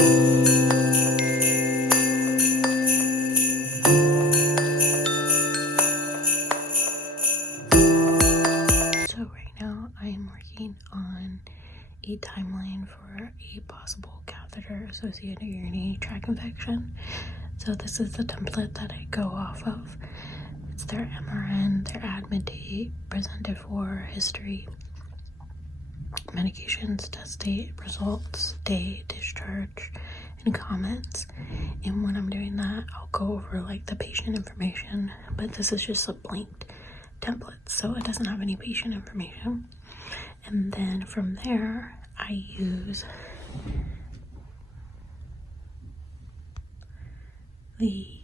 right now I am working on a timeline for a possible catheter-associated urinary tract infection. So this is the template that I go off of. It's their MRN, their admit date, presented for, history, medications, test date, results, day, discharge, and comments. And when I'm doing that, I'll go over like the patient information, but this is just a blank template, so it doesn't have any patient information. And then from there, I use the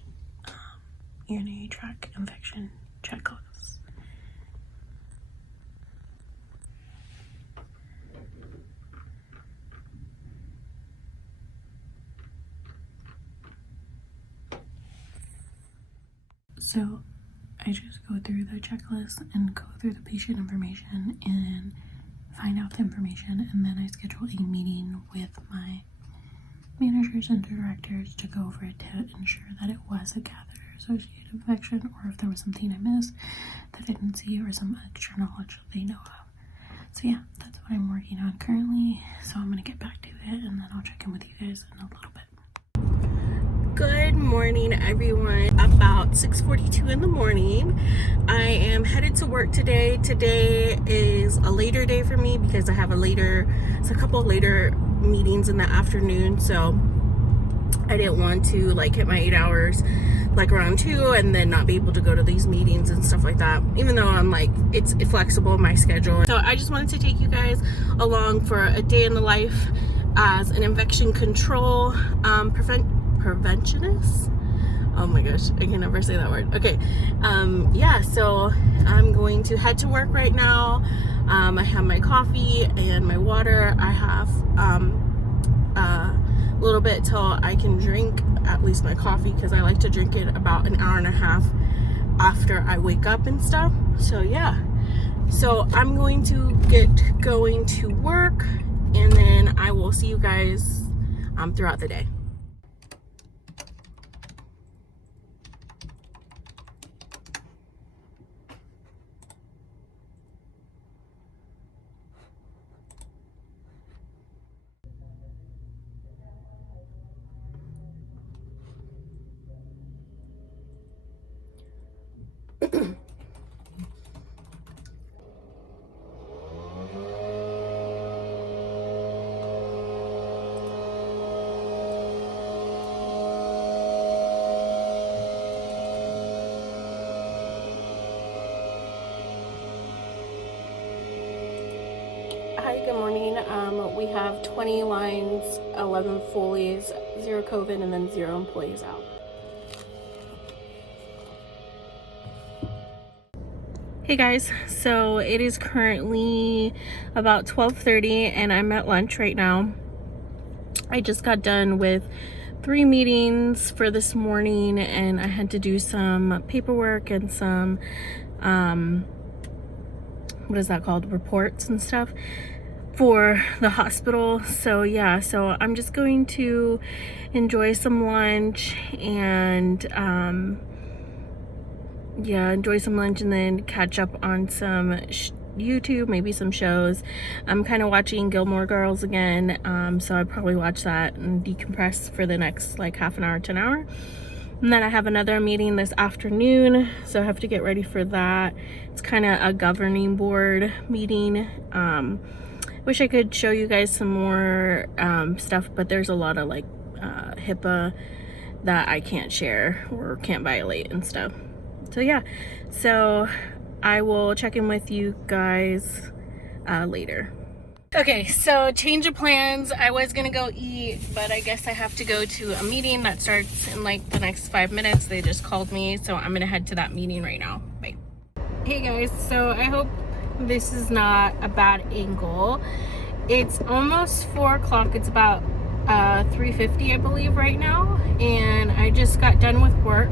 urinary tract infection checklist. So I just go through the checklist and go through the patient information and find out the information, and then I schedule a meeting with my managers and directors to go over it to ensure that it was a catheter-associated infection, or if there was something I missed that I didn't see, or some extra knowledge that they know of. So yeah, that's what I'm working on currently. So I'm gonna get back to it, and then I'll check in with you guys in a little bit. Good morning, everyone. About 6:42 in the morning. I am headed to work today. Today is a later day for me because I have it's a couple later meetings in the afternoon, so I didn't want to like hit my 8 hours like around 2 and then not be able to go to these meetings and stuff like that, even though I'm like, it's flexible in my schedule. So I just wanted to take you guys along for a day in the life as an infection control preventionist. Oh my gosh, I can never say that word. Okay, yeah, so I'm going to head to work right now. I have my coffee and my water. I have a little bit till I can drink at least my coffee, because I like to drink it about an hour and a half after I wake up and stuff. So yeah, so I'm going to get going to work, and then I will see you guys throughout the day. Hi, good morning. We have 20 lines, 11 Foleys, 0 COVID, and then 0 employees out. Hey guys, so it is currently about 12:30 and I'm at lunch right now. I just got done with 3 meetings for this morning, and I had to do some paperwork and some what is that called, reports and stuff for the hospital. So yeah, so I'm just going to enjoy some lunch and yeah, enjoy some lunch and then catch up on some YouTube, maybe some shows. I'm kind of watching Gilmore Girls again, so I'd probably watch that and decompress for the next like half an hour to an hour. And then I have another meeting this afternoon, so I have to get ready for that. It's kind of a governing board meeting. Wish I could show you guys some more stuff, but there's a lot of like HIPAA that I can't share or can't violate and stuff. So yeah, so I will check in with you guys later. Okay, so change of plans. I was gonna go eat, but I guess I have to go to a meeting that starts in like the next 5 minutes. They just called me, so I'm gonna head to that meeting right now. Bye. Hey guys, so I hope this is not a bad angle. It's almost 4 o'clock. It's about 3:50 I believe right now, and I just got done with work.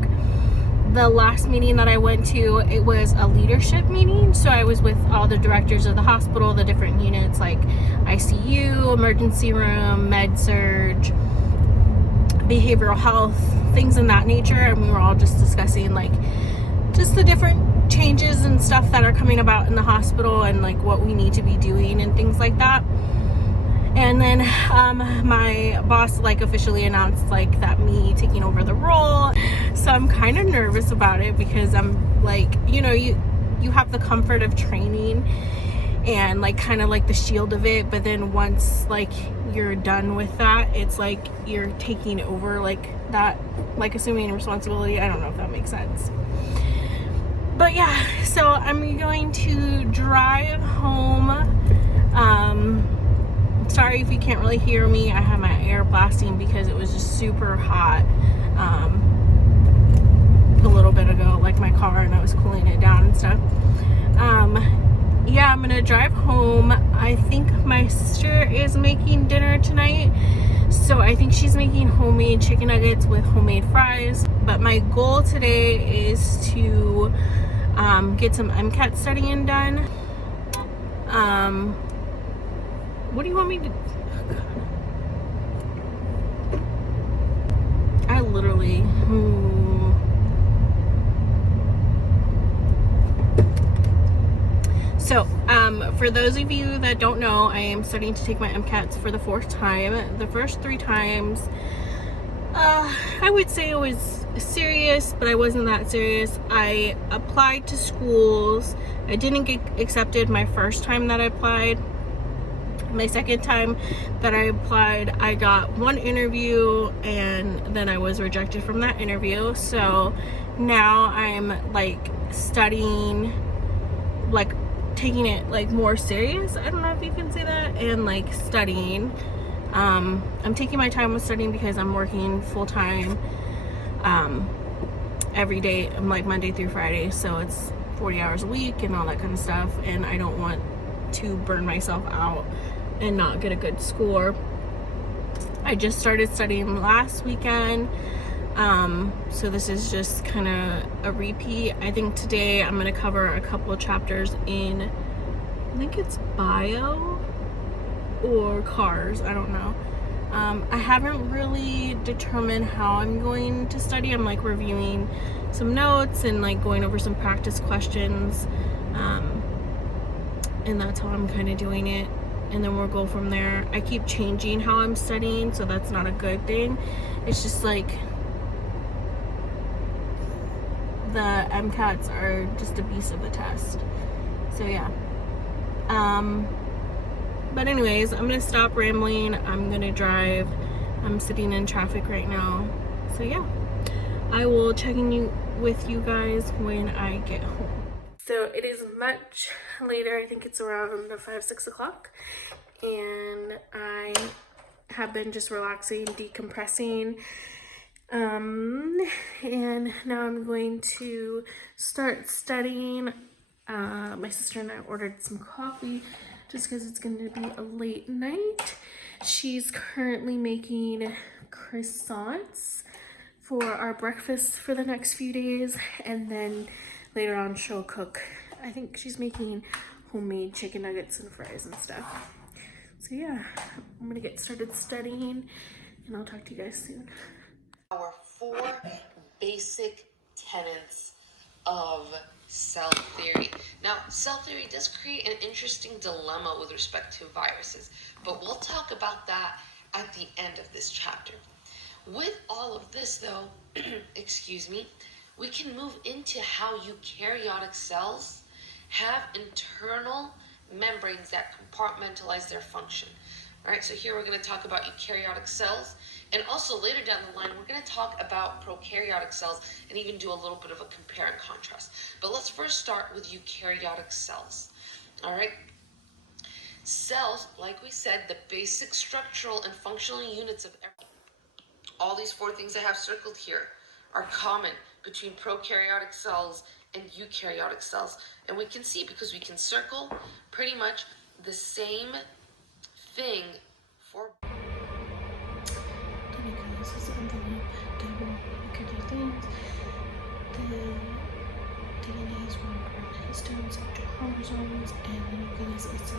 The last meeting that I went to, it was a leadership meeting, so I was with all the directors of the hospital, the different units like ICU, emergency room, med surge, behavioral health, things in that nature, and we were all just discussing like just the different changes and stuff that are coming about in the hospital and like what we need to be doing and things like that. And then my boss like officially announced like that me taking over the role. So I'm kind of nervous about it because I'm like, you know, you have the comfort of training and like kind of like the shield of it, but then once like you're done with that, it's like you're taking over like that, like assuming responsibility. I don't know if that makes sense. But yeah, so I'm going to drive home. Sorry if you can't really hear me. I have my air blasting because it was just super hot a little bit ago, like my car, and I was cooling it down and stuff. Yeah, I'm gonna drive home. I think my sister is making dinner tonight, so I think she's making homemade chicken nuggets with homemade fries. But my goal today is to get some MCAT studying done. What do you want me to do? I literally So, for those of you that don't know, I am studying to take my MCATs for the 4th time. The first 3 times, I would say it was serious, but I wasn't that serious. I applied to schools. I didn't get accepted my first time that I applied. My second time that I applied, I got 1 interview and then I was rejected from that interview. So now I'm like studying, like taking it like more serious. I don't know if you can say that, and like studying. I'm taking my time with studying because I'm working full-time every day. I'm like Monday through Friday, so it's 40 hours a week and all that kind of stuff, and I don't want to burn myself out and not get a good score. I just started studying last weekend, so this is just kind of a repeat. I think today I'm going to cover a couple of chapters in, I think it's bio or cars, I don't know. I haven't really determined how I'm going to study. I'm like reviewing some notes and like going over some practice questions, and that's how I'm kind of doing it, and then we'll go from there. I keep changing how I'm studying, so that's not a good thing. It's just like the MCATs are just a beast of a test. So yeah. But anyways, I'm gonna stop rambling. I'm gonna drive. I'm sitting in traffic right now. So yeah, I will check in with you guys when I get home. So it is much later. I think it's around 5-6 o'clock, and I have been just relaxing, decompressing, and now I'm going to start studying. My sister and I ordered some coffee just because it's going to be a late night. She's currently making croissants for our breakfast for the next few days, and then later on she'll cook. I think she's making homemade chicken nuggets and fries and stuff. So yeah, I'm gonna get started studying, and I'll talk to you guys soon. Our 4 basic tenets of cell theory. Now, cell theory does create an interesting dilemma with respect to viruses, but we'll talk about that at the end of this chapter. With all of this though, excuse me, we can move into how eukaryotic cells have internal membranes that compartmentalize their function. All right, so here we're going to talk about eukaryotic cells, and also later down the line we're going to talk about prokaryotic cells and even do a little bit of a compare and contrast. But let's first start with eukaryotic cells. All right, cells, like we said, the basic structural and functional units of all these 4 things I have circled here are common between prokaryotic cells and eukaryotic cells, and we can see because we can circle pretty much the same thing for This is envelope double. You can do things. The DNA is one part histones, chromosomes, and the nucleus is